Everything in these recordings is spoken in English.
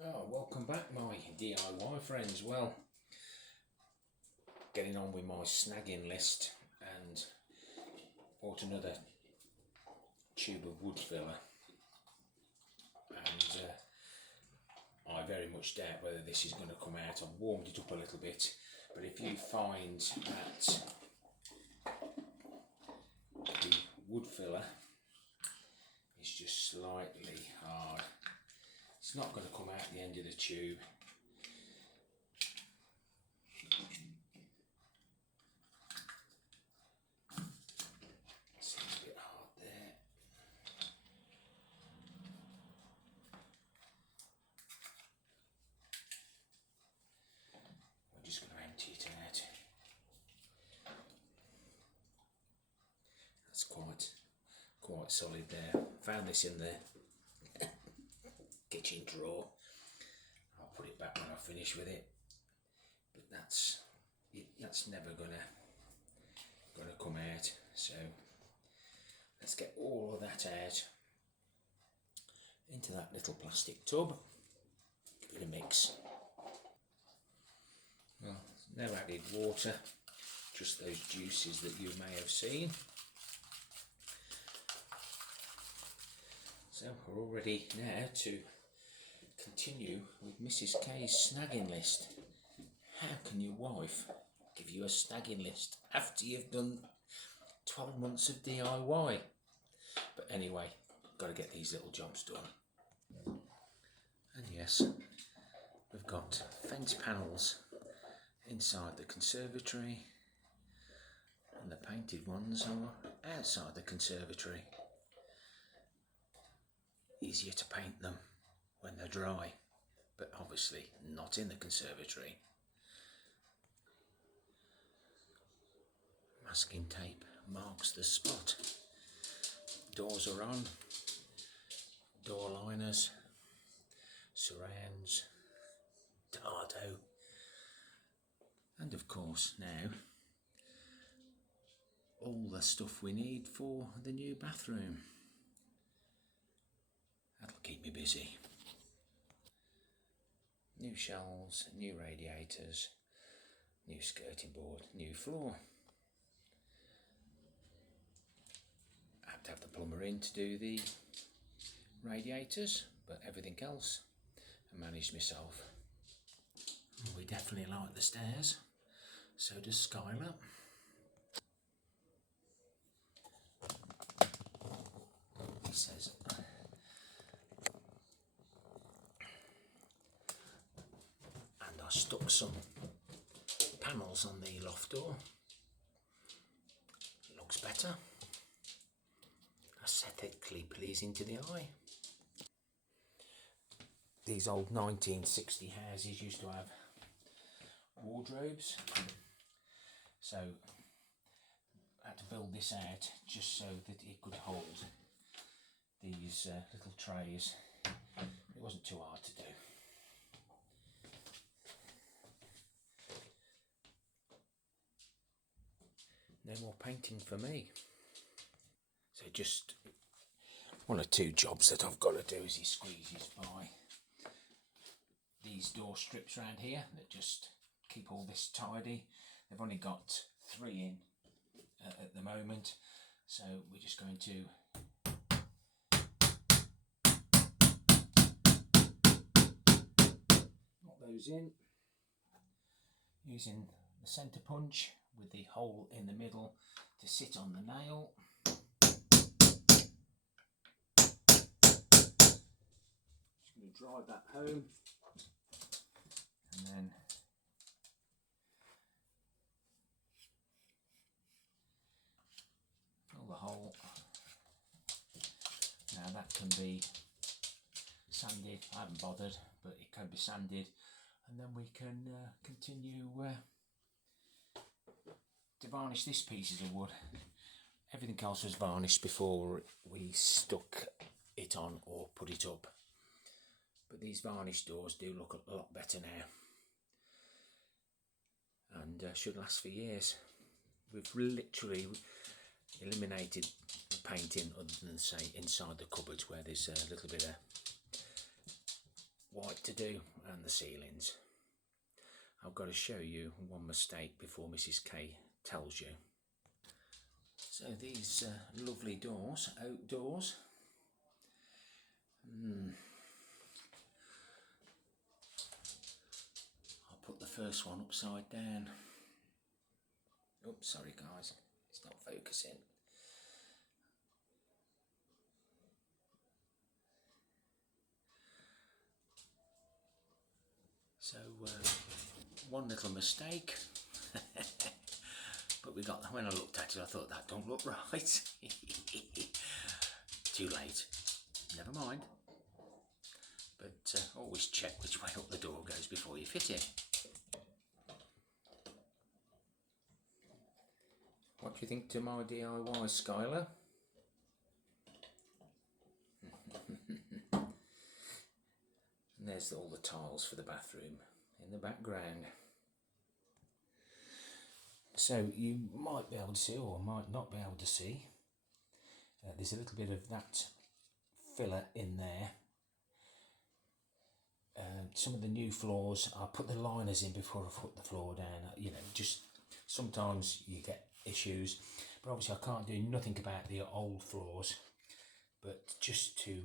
Welcome back my DIY friends. Well, getting on with my snagging list and bought another tube of Woodfiller, and I very much doubt whether this is going to come out. I've warmed it up a little bit, but if you find that the Woodfiller is just slightly hard, it's not going to come out the end of the tube. Seems a bit hard there. We're just going to empty it out. That's quite solid there. Found this in the kitchen drawer. I'll put it back when I finish with it, but that's never gonna come out. So let's get all of that out into that little plastic tub. Give it a mix. Well, no added water, just those juices that you may have seen. So we're all ready now to continue with Mrs. K's snagging list. How can your wife give you a snagging list after you've done 12 months of DIY? But anyway, got to get these little jobs done. And yes, we've got fence panels inside the conservatory, and the painted ones are outside the conservatory. Easier to paint them when they're dry, but obviously not in the conservatory. Masking tape marks the spot. Doors are on, door liners, surrounds, Dardo, and of course now all the stuff we need for the new bathroom. That'll keep me busy. New shelves, new radiators, new skirting board, new floor. I have to have the plumber in to do the radiators, but everything else I managed myself. We definitely like the stairs, so does Skylar. He says I stuck some panels on the loft door. Looks better. Aesthetically pleasing to the eye. These old 1960 houses used to have wardrobes, so I had to build this out just so that it could hold these little trays. It wasn't too hard to do. No more painting for me. So just one or two jobs that I've got to do as he squeezes by. These door strips around here that just keep all this tidy. They've only got 3 in at the moment, so we're just going to knock those in using the centre punch with the hole in the middle to sit on the nail. Just going to drive that home, and then fill the hole. Now that can be sanded. I haven't bothered, but it can be sanded, and then we can continue to varnish this pieces of wood. Everything else was varnished before we stuck it on or put it up, but these varnished doors do look a lot better now, and should last for years. We've literally eliminated the painting other than say inside the cupboards where there's a little bit of white to do and the ceilings. I've got to show you one mistake before Mrs K tells you. So these lovely doors, oak doors. I'll put the first one upside down. Oops, sorry guys, it's not focusing. So one little mistake, but we got, when I looked at it I thought that don't look right. Too late, never mind. But always check which way up the door goes before you fit it. What do you think to my DIY, Skylar? And there's all the tiles for the bathroom in the background. So you might be able to see, or might not be able to see, there's a little bit of that filler in there. Some of the new floors, I put the liners in before I put the floor down. You know, just sometimes you get issues, but obviously I can't do nothing about the old floors, but just to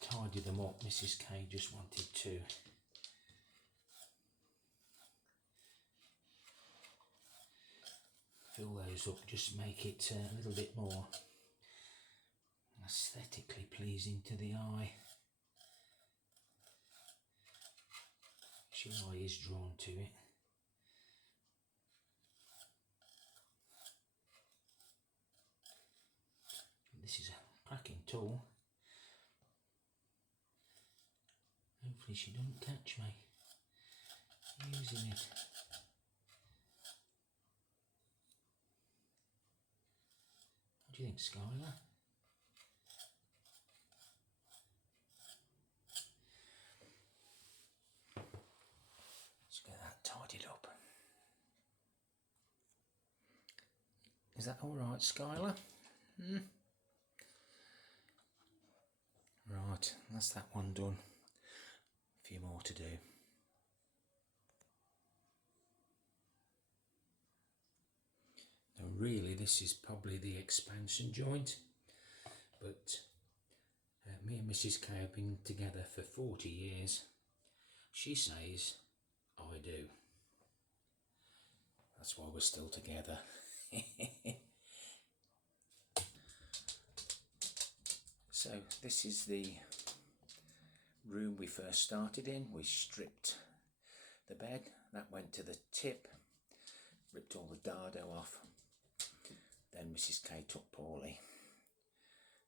tidy them up, Mrs K just wanted to fill those up, just make it a little bit more aesthetically pleasing to the eye. Your eye is drawn to it. This is a cracking tool. Hopefully she doesn't catch me using it. What do you think, Skylar? Let's get that tidied up. Is that all right, Skylar? Right, that's that one done. A few more to do. Now really this is probably the expansion joint, but me and Mrs K have been together for 40 years. She says I do. That's why we're still together. So this is the room we first started in. We stripped the bed, that went to the tip, ripped all the dado off. Then Mrs K took poorly,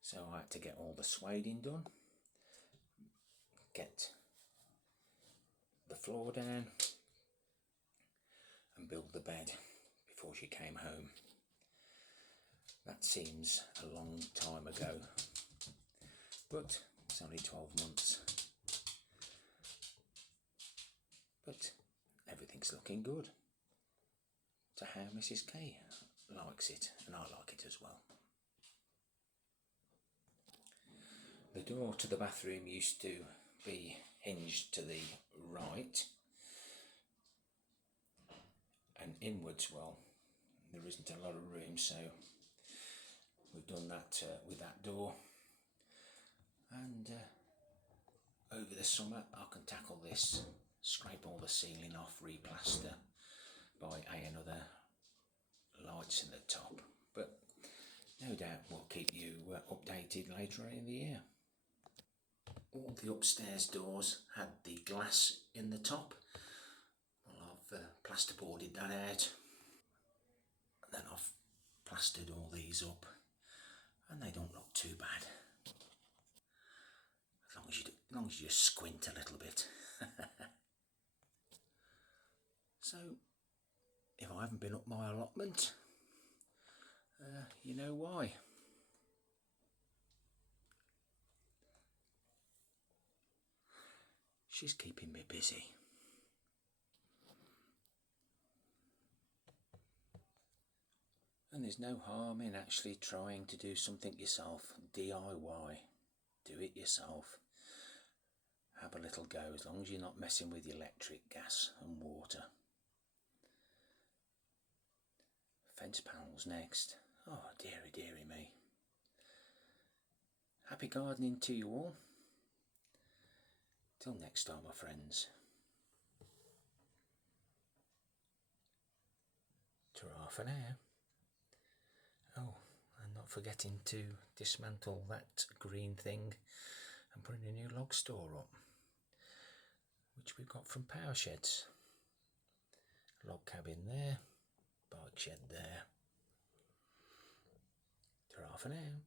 so I had to get all the swading done, get the floor down and build the bed before she came home. That seems a long time ago, but it's only 12 months. But everything's looking good to how Mrs K likes it, and I like it as well. The door to the bathroom used to be hinged to the right, and inwards, well, there isn't a lot of room, so we've done that with that door. And over the summer I can tackle this, scrape all the ceiling off, replaster, buy another lights in the top, but no doubt we'll keep you updated later in the year. All the upstairs doors had the glass in the top. Well, I've plasterboarded that out, and then I've plastered all these up, and they don't look too bad, as long as you squint a little bit. So if I haven't been up my allotment, you know why. She's keeping me busy. And there's no harm in actually trying to do something yourself. DIY. Do it yourself. have a little go, as long as you're not messing with the electric, gas and water. Fence panels next. Oh dearie dearie me. Happy gardening to you all. Till next time, my friends. Ta-ra for now. Oh, and not forgetting to dismantle that green thing and put in a new log store up, which we've got from Power Sheds. Log cabin there, bike shed there. Ta-ra for now.